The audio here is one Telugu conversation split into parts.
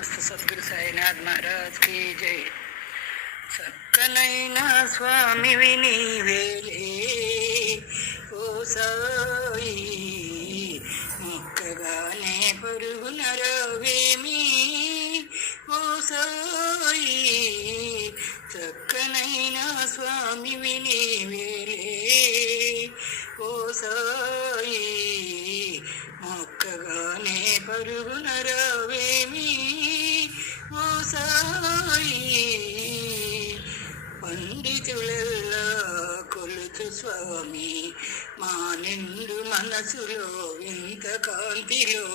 సమస్త సద్గురు సాయినాథ్ మహారాజ్ కి జై. చక్కనైనా స్వామివి నీవేలే ఓ సాయి, మొక్కగానే పరుగున రావేమి ఓ సాయి. చక్కనైనా స్వామివి నీవేలే ఓ సాయి, మొక్కగానే పరుగున రావేమి ఓ సాయి. పండితులెల్లా కొలుచు స్వామి, మా నిండు మనసులో ఇంత కాంతిలో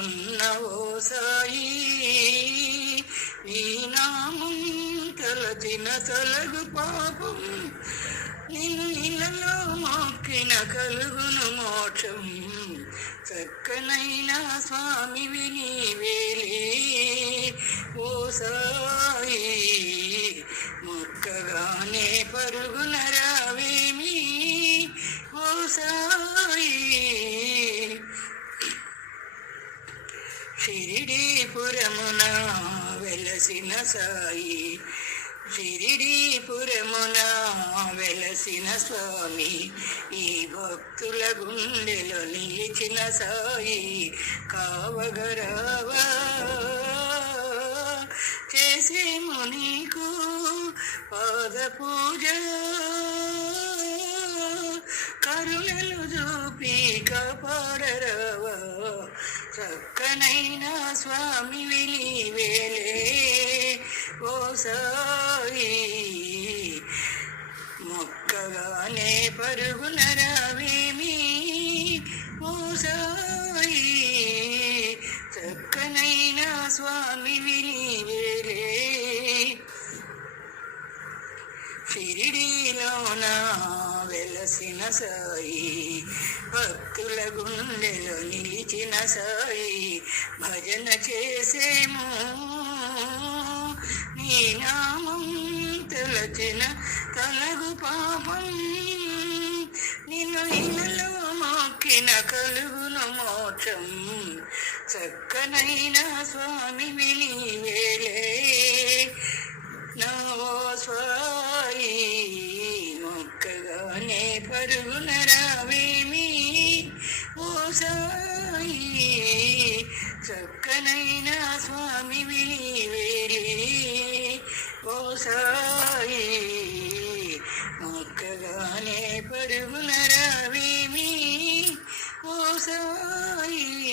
ఉన్న ఓ సాయి. నీ నామం తలచిన తలగు పాపం, నిన్ను ఇళ్ళలో మొక్కిన కలుగును మోక్షం. చక్కనైనా స్వామివి నీవేలే ఓ సాయి, మొక్కగానే పరుగున రావేమి ఓ సాయి. షిరిడీపురమున వెలసిన సాయి, షిరిడీపురమున వెలసిన స్వామి, ఈ భక్తుల గుండెలో నిలిచిన సాయి. కావగరావా చేసేము నీకు పాద పూజ, కరుణలు చూపి కాపాడరావా. చక్కనైనా స్వామివి నీవేలే ఓ సాయి, మొక్కగానే పరుగున రావేమి ఓ సాయి. చక్కనైనా స్వామివి నీవేలే. షిరిడీలోన వెలసిన సాయి, భక్తుల గుండెలో నిలిచిన సాయి. భజన చేసేము నీ నామం తలచిన తలగు పాపం, నిన్ను ఇళ్ళలో మొక్కిన కలుగును మోక్షం. చక్కనైనా స్వామివి నీవేలే నా ఓ స్వాయి, మొక్కగానే పరుగున రావేమి ఓ సాయి. చక్కనైనా స్వామివి నీవేలే ఓ సాయి, మొక్కగానే పరుగున రావేమి ఓ సాయి.